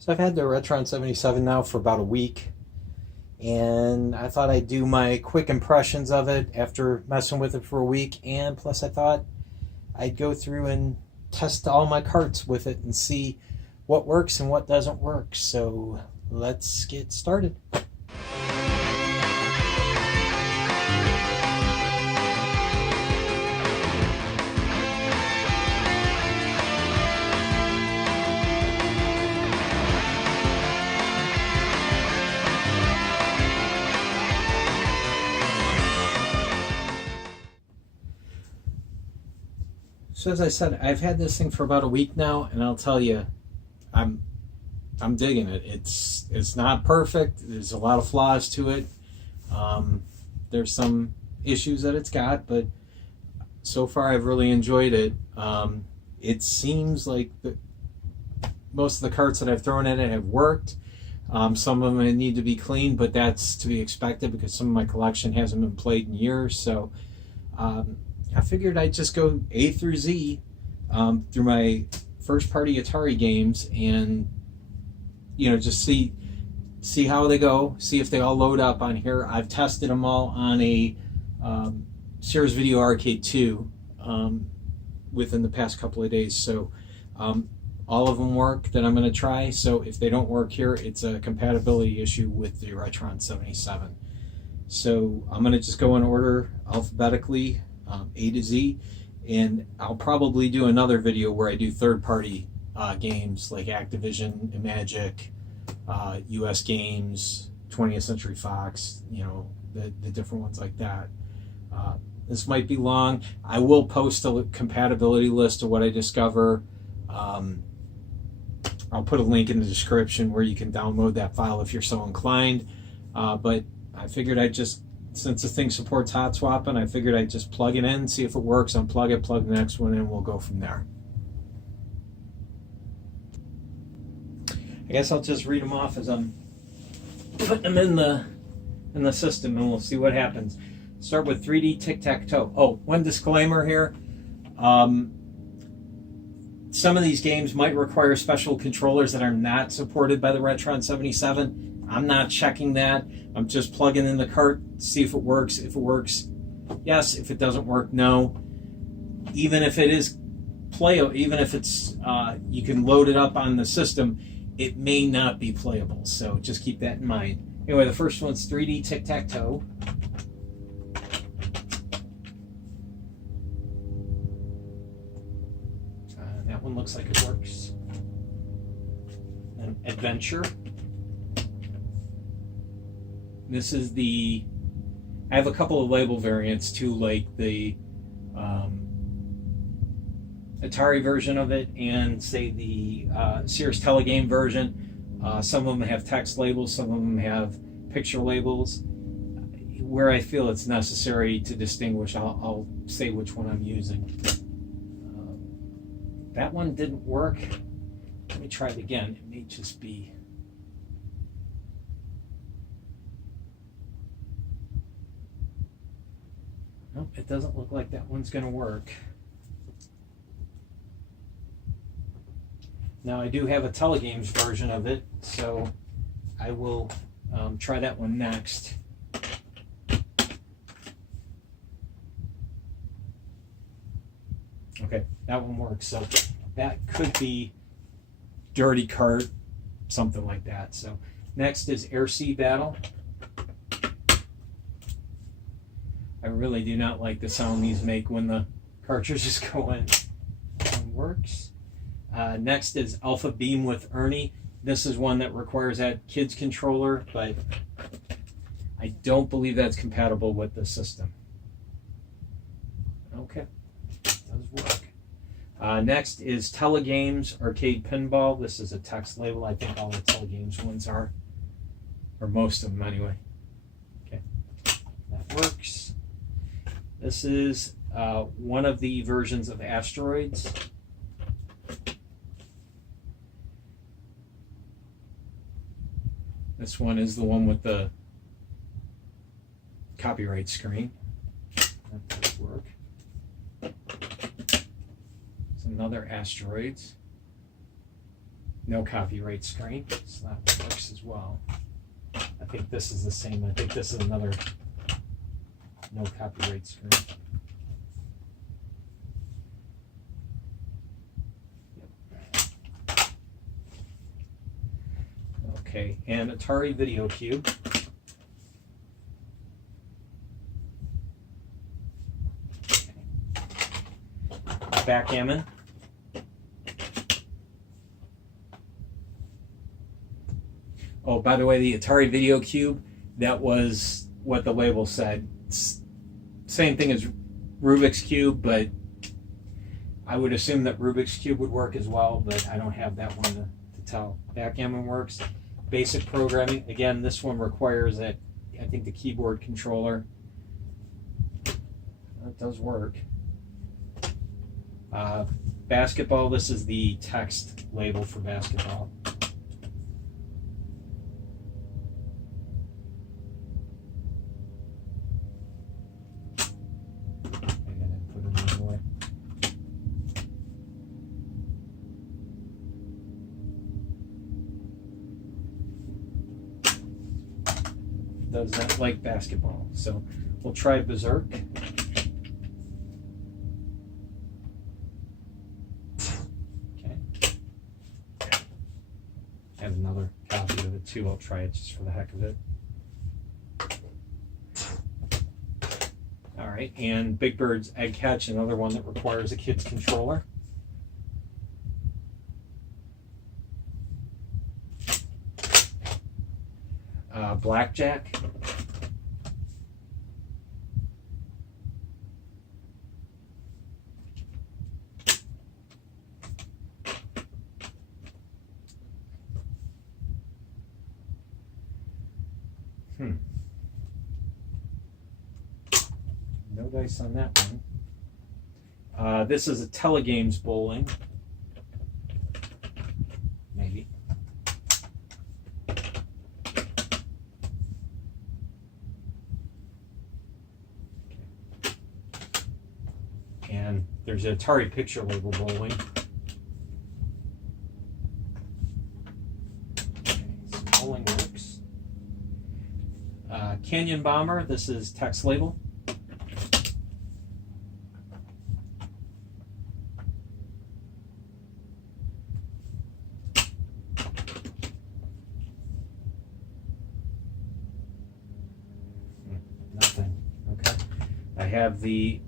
So I've had the Retron 77 now for about a week, and I thought I'd do my quick impressions of it after messing with it for a week, and plus I thought I'd go through and test all my carts with it and see what works and what doesn't work. So let's get started. So as I said, I've had this thing for about a week now, and I'll tell you, I'm digging it. It's not perfect. There's a lot of flaws to it. There's some issues that it's got, but so far I've really enjoyed it. It seems like most of the carts that I've thrown at it have worked. Some of them need to be cleaned, but that's to be expected because some of my collection hasn't been played in years. So I figured I'd just go A through Z through my first party Atari games and just see how they go, see if they all load up on here. I've tested them all on a Sears Video Arcade 2 within the past couple of days. So all of them work that I'm going to try. So if they don't work here, it's a compatibility issue with the Retron 77. So I'm going to just go in order alphabetically, A to Z, and I'll probably do another video where I do third-party games like Activision, Imagic, US Games, 20th Century Fox, the different ones like that. This might be long. I will post a compatibility list of what I discover. I'll put a link in the description where you can download that file if you're so inclined. But I figured since the thing supports hot swapping, I figured I'd just plug it in, see if it works, unplug it, plug the next one in, we'll go from there. I guess I'll just read them off as I'm putting them in the system, and we'll see what happens. Start with 3D Tic-Tac-Toe. Oh, one disclaimer here. Some of these games might require special controllers that are not supported by the Retron 77. I'm not checking that. I'm just plugging in the cart, see if it works. If it works, yes. If it doesn't work, no. Even if it is playable, even if it's you can load it up on the system, it may not be playable. So just keep that in mind. Anyway, the first one's 3D Tic-Tac-Toe. That one looks like it works. And Adventure. This is I have a couple of label variants too, like the Atari version of it and say the Sears Telegame version. Some of them have text labels, some of them have picture labels. Where I feel it's necessary to distinguish, I'll say which one I'm using. That one didn't work. Let me try it again. It may just be... Nope, it doesn't look like that one's going to work. Now I do have a Telegames version of it, so I will try that one next. Okay, that one works. So that could be Dirty Cart, something like that. So next is Air Sea Battle. I really do not like the sound these make when the cartridges go in. That one works. Next is Alpha Beam with Ernie. This is one that requires that kids controller, but I don't believe that's compatible with the system. Okay, does work. Next is Telegames Arcade Pinball. This is a text label. I think all the Telegames ones are, or most of them anyway. Okay, that works. This is one of the versions of Asteroids. This one is the one with the copyright screen. That does work. It's another Asteroids. no copyright screen, so that works as well. I think this is the same. I think this is another no copyright screen. Yep. Okay, and Atari Video Cube. Okay. Backgammon. Oh, by the way, the Atari Video Cube, that was what the label said. It's same thing as Rubik's Cube, but I would assume that Rubik's Cube would work as well, but I don't have that one to tell. Backgammon works. Basic programming. Again, this one requires that, I think, the keyboard controller. That does work. Basketball, this is the text label for basketball. Does not like basketball, so we'll try Berserk. Okay. And another copy of it too. I'll try it just for the heck of it. All right, and Big Bird's Egg Catch, another one that requires a kid's controller. Blackjack. No dice on that one. This is a Telegames bowling. Maybe. And there's an Atari picture label bowling. Okay, so bowling works. Canyon Bomber, this is text label. Nothing. Okay. I have the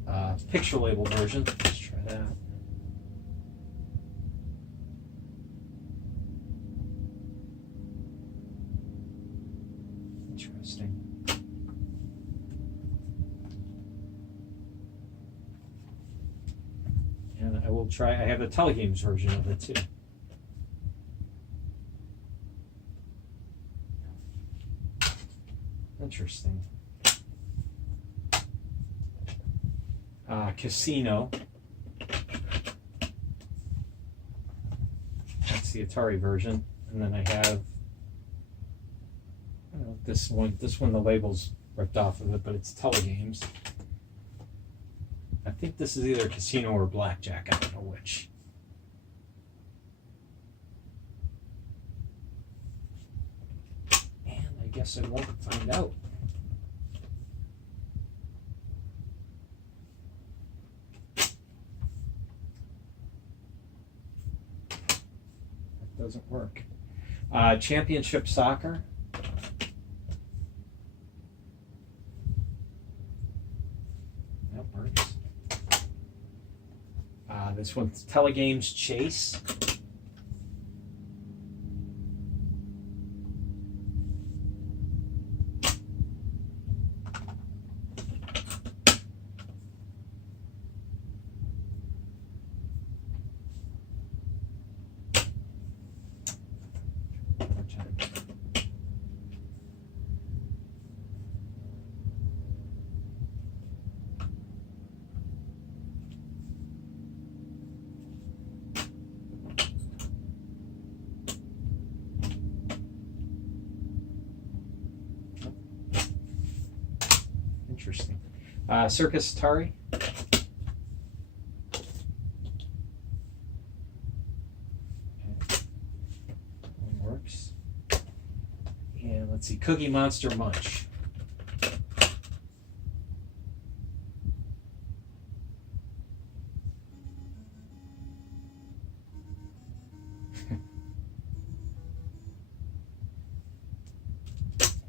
picture label version. Let's try that. Interesting. And I will try, I have the Telegames version of it too. Interesting. Casino. That's the Atari version, and then I have this one. This one, the label's ripped off of it, but it's Telegames. I think this is either Casino or Blackjack. I don't know which. And I guess I won't find out. Doesn't work. Championship Soccer. That works. This one's Telegames Chase. Interesting. Circus Atari. works. And let's see, Cookie Monster Munch.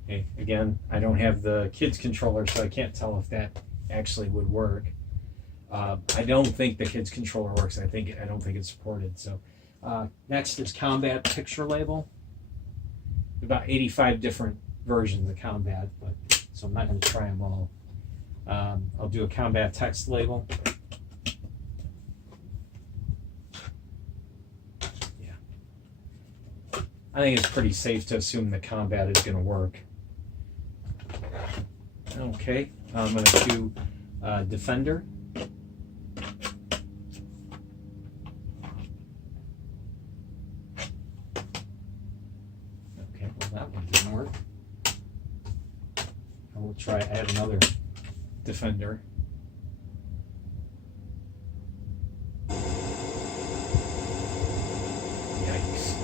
Okay, again, I don't have the kids controller, so I can't tell if that actually would work. I don't think the kids controller works. I don't think it's supported. So next is Combat Picture Label. About 85 different versions of Combat, so I'm not going to try them all. I'll do a Combat Text Label. Yeah, I think it's pretty safe to assume that Combat is going to work. Okay, I'm going to do Defender. Okay, well that one didn't work. I will try add another Defender. Yikes.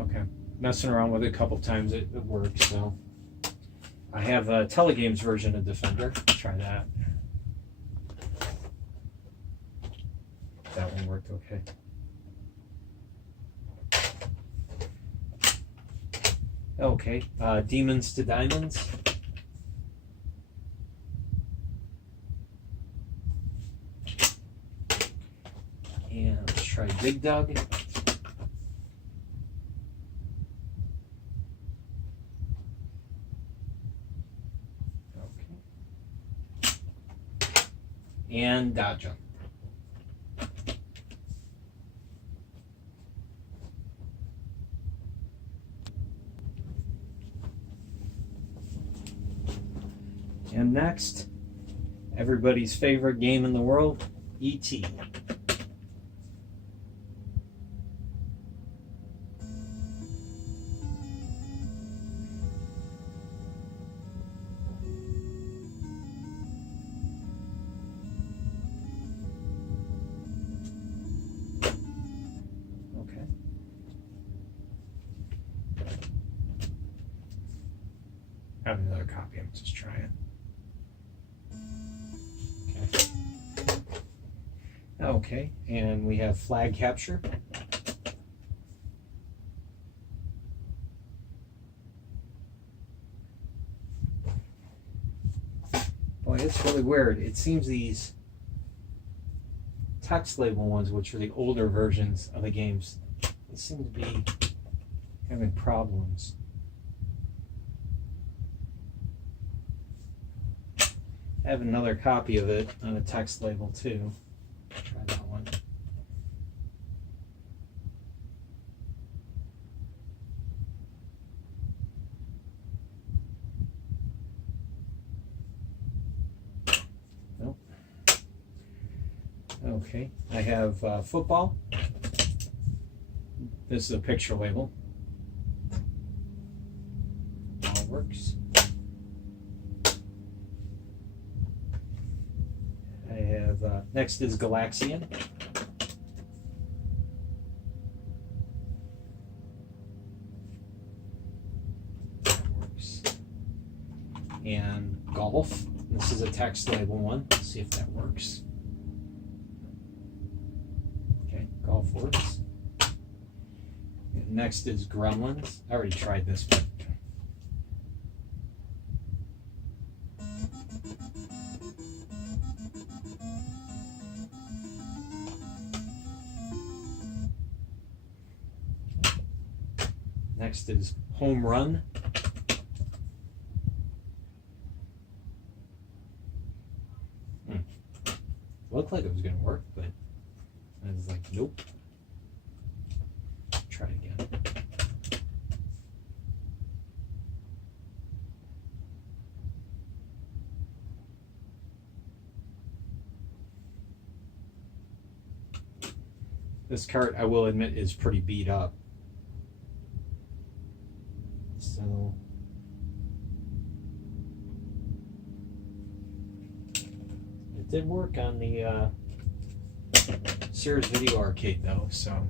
Okay, messing around with it a couple times, it works. So I have a Telegames version of Defender. Try that. That one worked okay. Okay, Demons to Diamonds. And let's try Dig Dug. And Dodge 'em. And next, everybody's favorite game in the world, E.T. I have another copy, I'm just trying. Okay, and we have Flag Capture. Boy, it's really weird. It seems these text label ones, which are the older versions of the games, they seem to be having problems. I have another copy of it on a text label too. Try that one. Nope. Okay, I have football. This is a picture label. All works. I have, next is Galaxian. That works. And Golf. This is a text label one. Let's see if that works. Okay, Golf works. And next is Gremlins. I already tried this one. Next is Home Run. Looked like it was going to work, but I was like, nope. Try again. This cart, I will admit, is pretty beat up. So did work on the Sears Video Arcade though, so.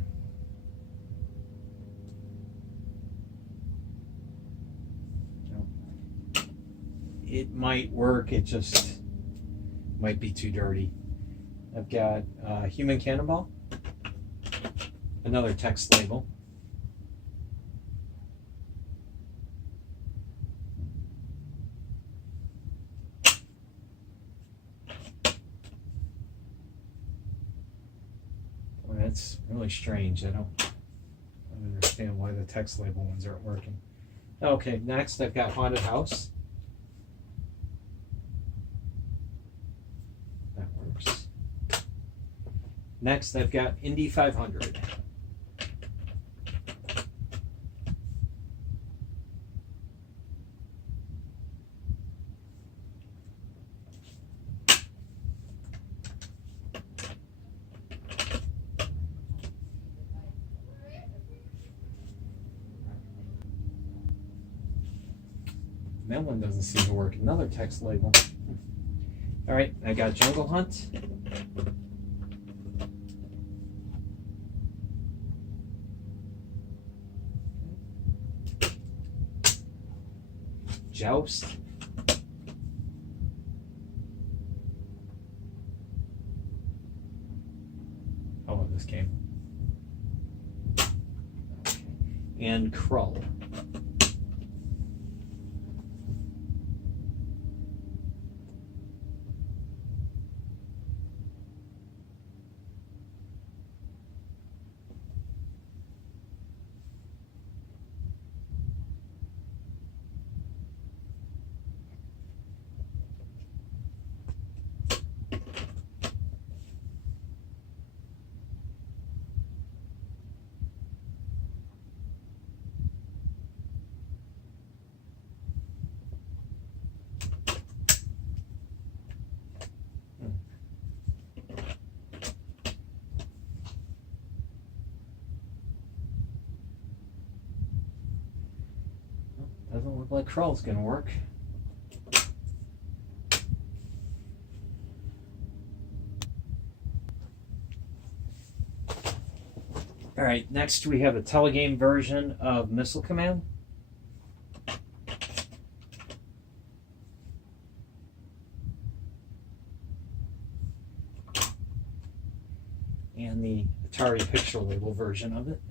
It might work, it just might be too dirty. I've got Human Cannonball, another text label. Well, that's really strange. I don't understand why the text label ones aren't working. Okay, next I've got Haunted House. Next, I've got Indy 500. That one doesn't seem to work. Another text label. All right, I got Jungle Hunt. Joust. I love this game. Okay. And Krull. Doesn't look like Krull's gonna work. All right, next we have a telegame version of Missile Command. And the Atari picture label version of it.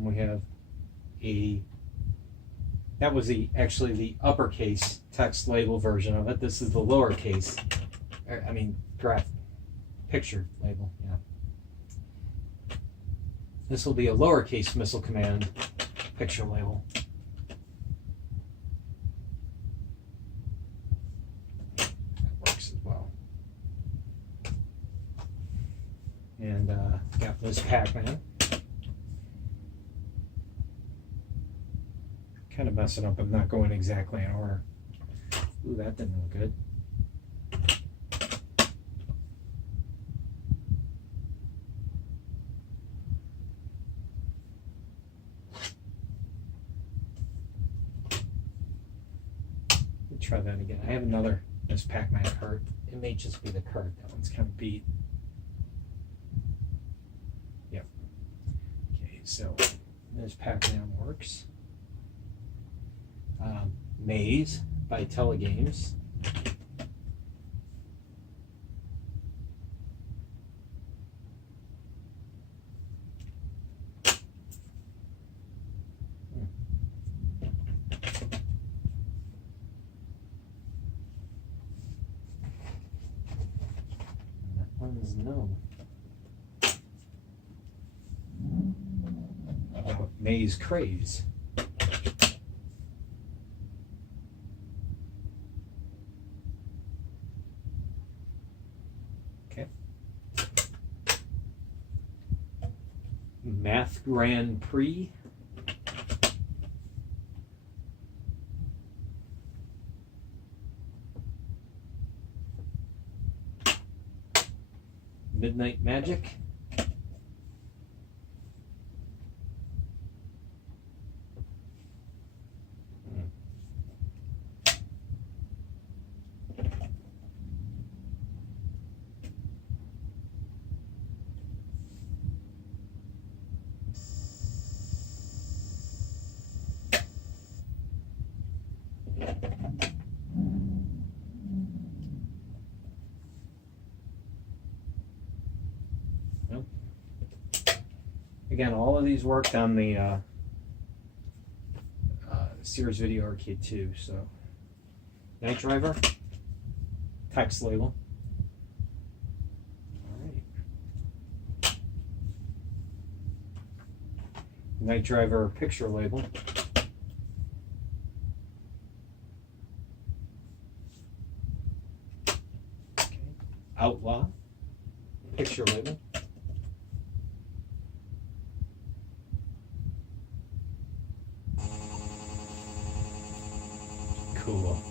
We have that was actually the uppercase text label version of it. This is the lowercase, picture label, yeah. This will be a lowercase Missile Command picture label. That works as well. And got this Pac-Man. Kind of messing up. I'm not going exactly in order. Ooh, that didn't look good. Let me try that again. I have another Miss Pac-Man card. It may just be the card. That one's kind of beat. Yep. Okay, so Miss Pac-Man works. Maze by Telegames. That one's no. Maze Craze. Math Grand Prix. Midnight Magic. Again, all of these worked on the Sears Video Arcade 2. So, Night Driver, text label. All right. Night Driver picture label. Okay. Outlaw picture label. Cool.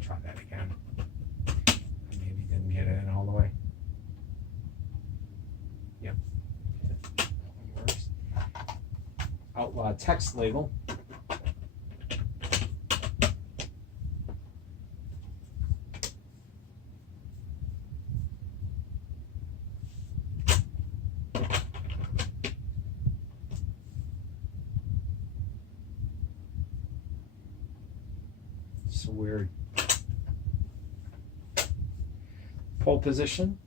Try that again. I maybe didn't get it in all the way. Yep. That one works. Outlaw text label. It's weird. Pole position.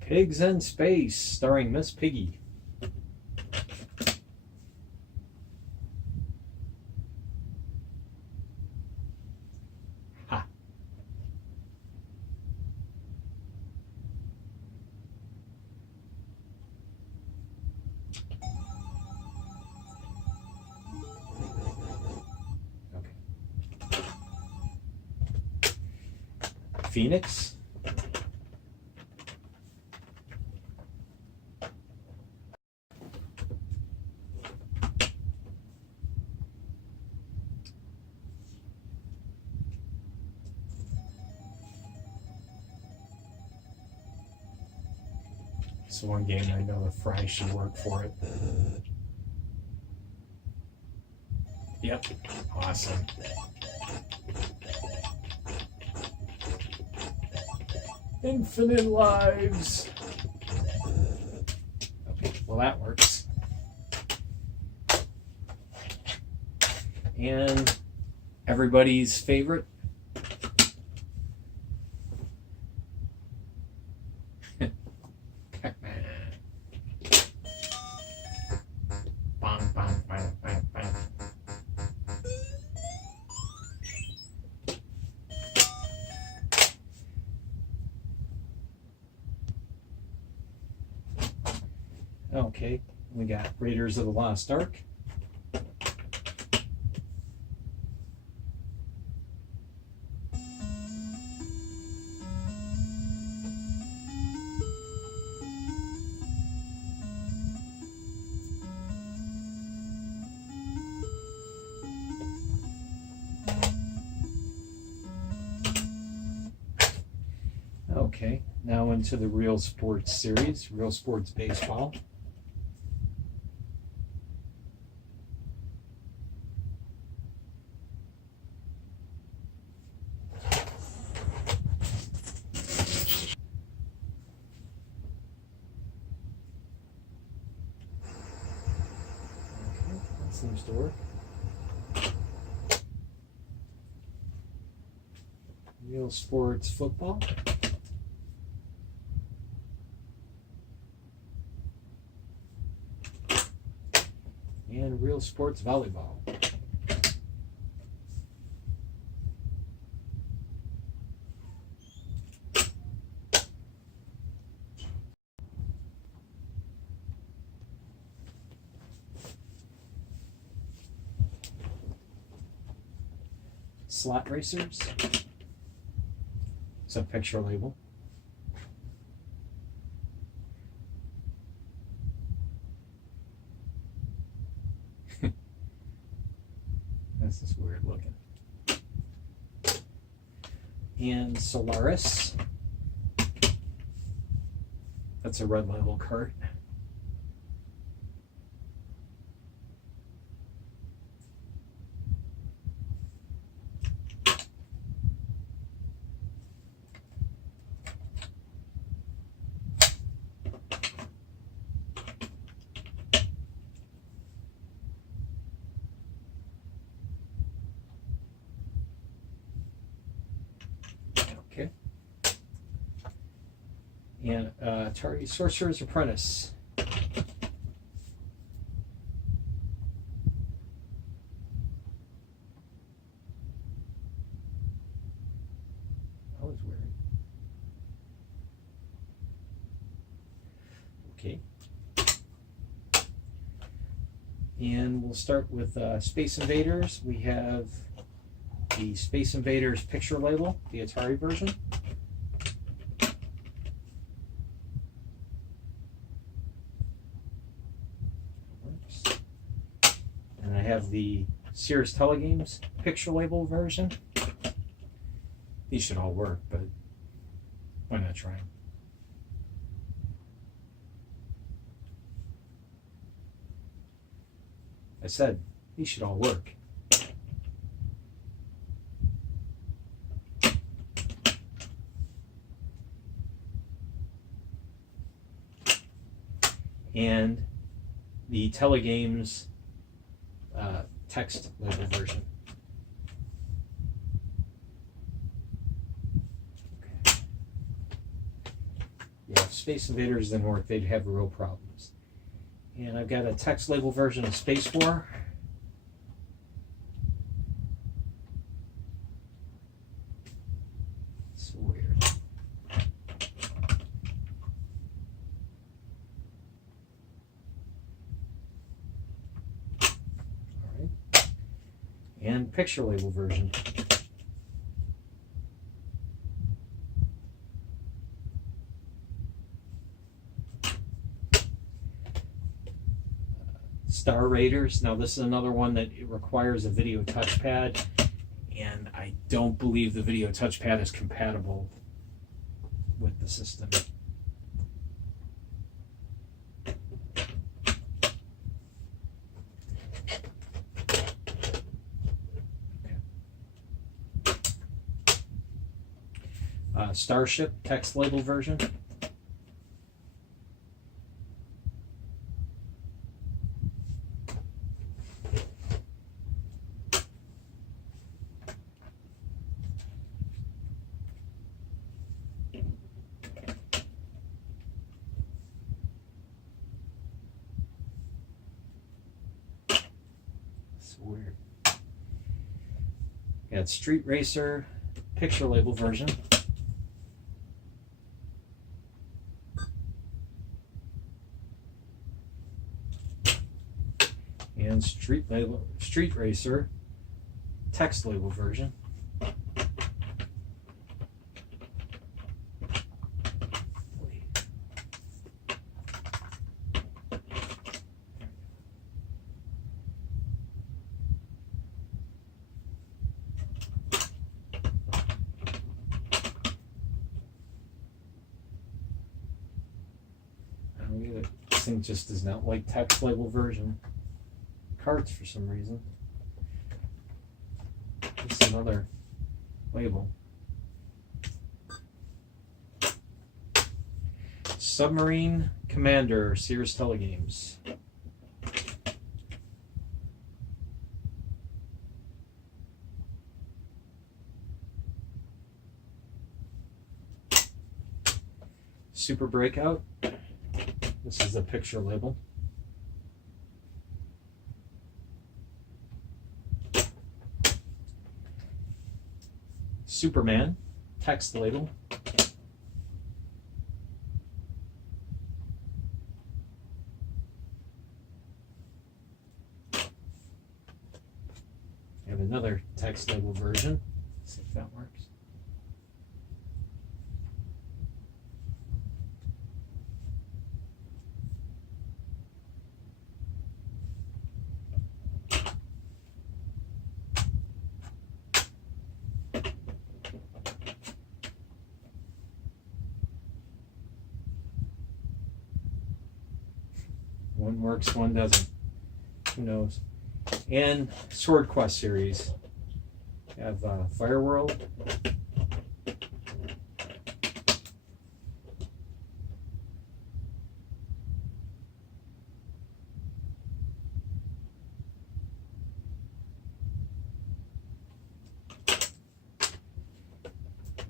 Pigs in Space, starring Miss Piggy. Ha. Okay. Phoenix. It's one game I know the fry should work for it. Yep, awesome. Infinite lives. Okay, well that works. And everybody's favorite. Okay, we got Raiders of the Lost Ark. Okay, now into the Real Sports series, Real Sports Baseball. Seems to work. Real Sports Football. And Real Sports Volleyball. slot racers. It's a picture label. This is weird looking. And Solaris. That's a red label cart. Okay. And Atari Sorcerer's Apprentice. That was weird. Okay. And we'll start with Space Invaders. We have the Space Invaders picture label, the Atari version. And I have the Sears Telegames picture label version. These should all work, but why not try them? I said these should all work. And the Telegames text label version. Okay. Yeah, if Space Invaders didn't work, they'd have real problems. And I've got a text label version of Space War. It's weird. And picture label version. Star Raiders. Now this is another one that it requires a video touchpad, and I don't believe the video touchpad is compatible with the system. Starship text label version. It's weird. Got Street Racer picture label version. And Street Racer text label version. I don't get it. This thing just does not like text label version cards for some reason. This is another label. Submarine Commander Sears Telegames. Super Breakout. This is the picture label. Superman text label. another text label version. Let's see if that works. One works, one doesn't. Who knows? And Sword Quest series. We have Fire World.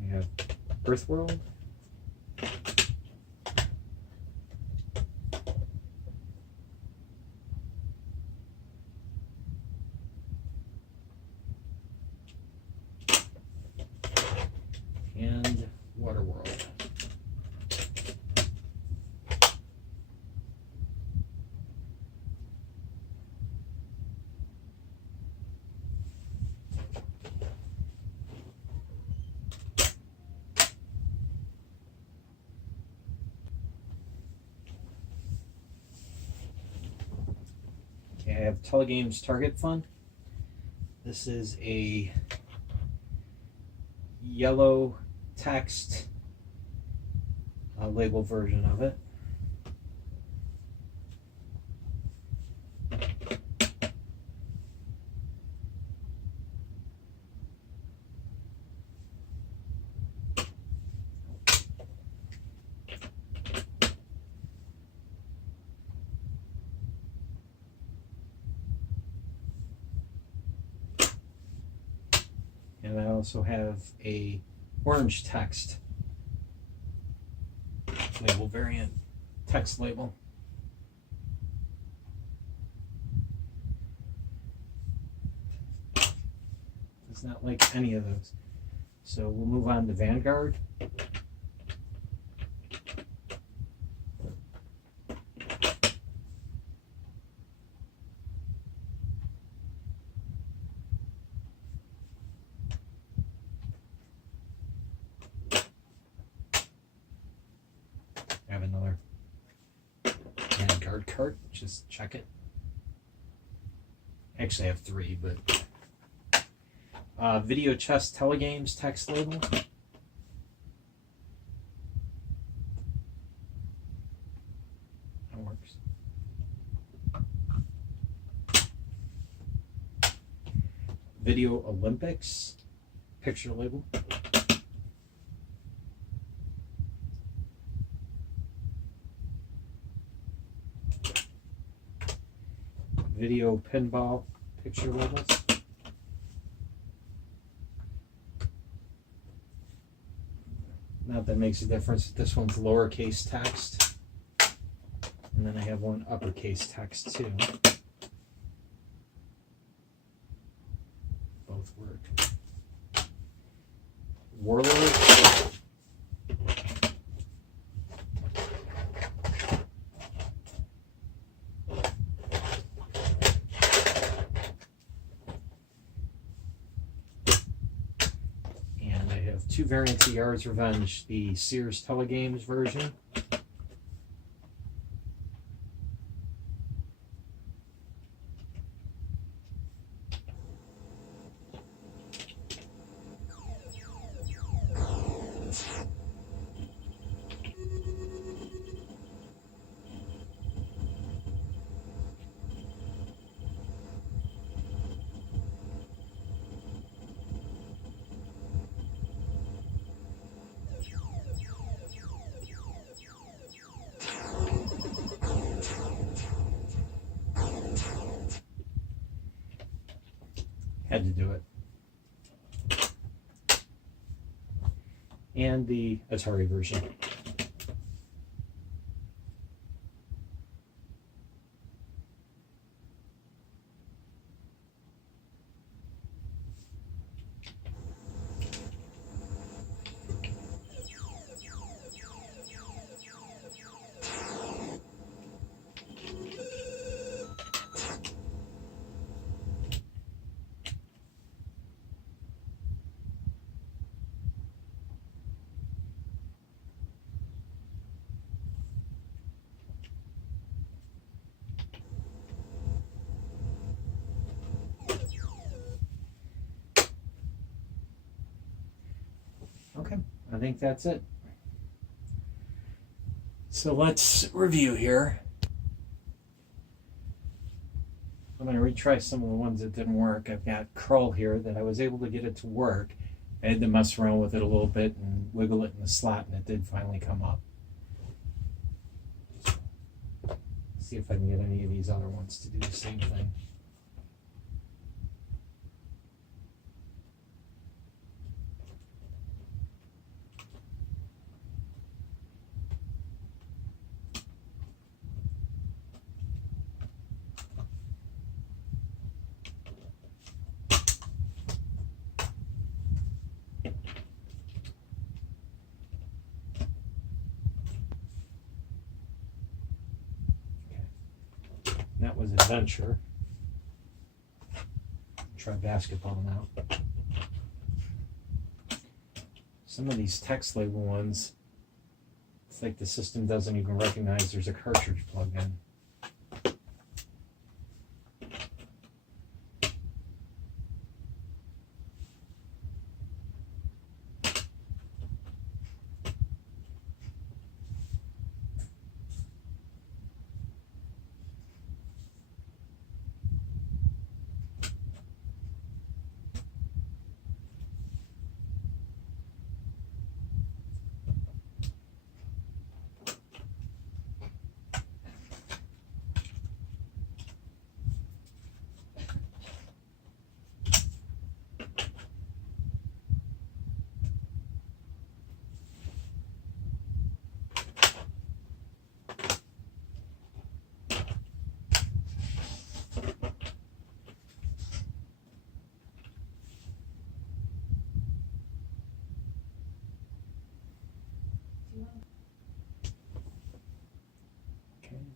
We have Earth World. And Waterworld. Okay, I have Telegames Target Fund. This is a yellow text label version of it. And I also have a orange text label variant, text label. Does not like any of those. So we'll move on to Vanguard. I have another Vanguard cart, just check it. Actually, I have three, but Video Chess Telegames text label. That works. Video Olympics picture label. Video pinball picture labels. Not that makes a difference. This one's lowercase text. And then I have one uppercase text too. Both work. Warlord. Two variants of Yard's Revenge, the Sears Telegames version. Had to do it. And the Atari version. I think that's it. So let's review here. I'm going to retry some of the ones that didn't work. I've got Curl here that I was able to get it to work. I had to mess around with it a little bit and wiggle it in the slot, and it did finally come up. See if I can get any of these other ones to do the same thing. That was Adventure. Try basketball now. Some of these text label ones, it's like the system doesn't even recognize there's a cartridge plugged in.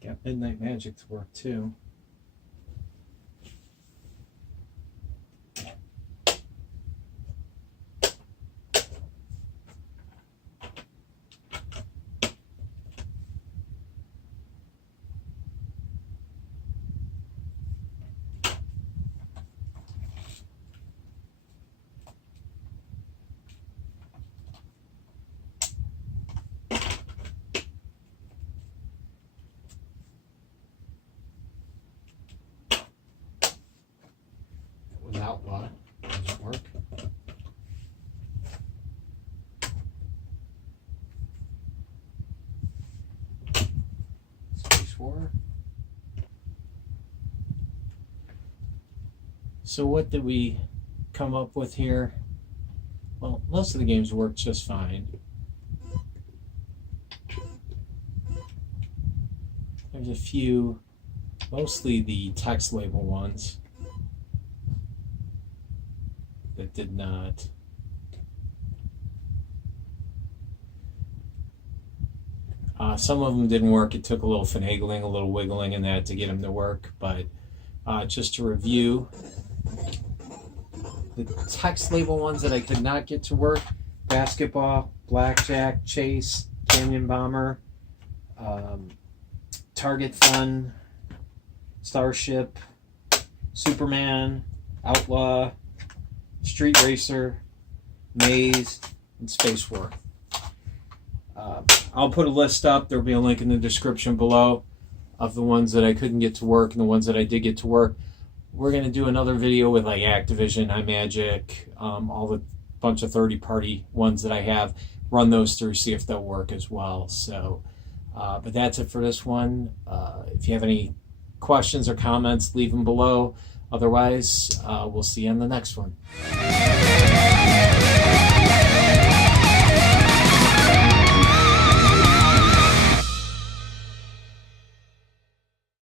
Got Midnight Magic to work too. Outlaw doesn't work. Space War. So what did we come up with here? Well, most of the games work just fine. There's a few, mostly the text label ones, that did not. Some of them didn't work. It took a little finagling, a little wiggling in that to get them to work. But just to review, the text label ones that I could not get to work: Basketball, Blackjack, Chase, Canyon Bomber, Target Fun, Starship, Superman, Outlaw, Street Racer, Maze, and Space War. I'll put a list up. There'll be a link in the description below of the ones that I couldn't get to work and the ones that I did get to work. We're going to do another video with like Activision, iMagic, all the bunch of 30-party ones that I have. Run those through, see if they'll work as well. So, but that's it for this one. If you have any questions or comments, leave them below. Otherwise, we'll see you on the next one.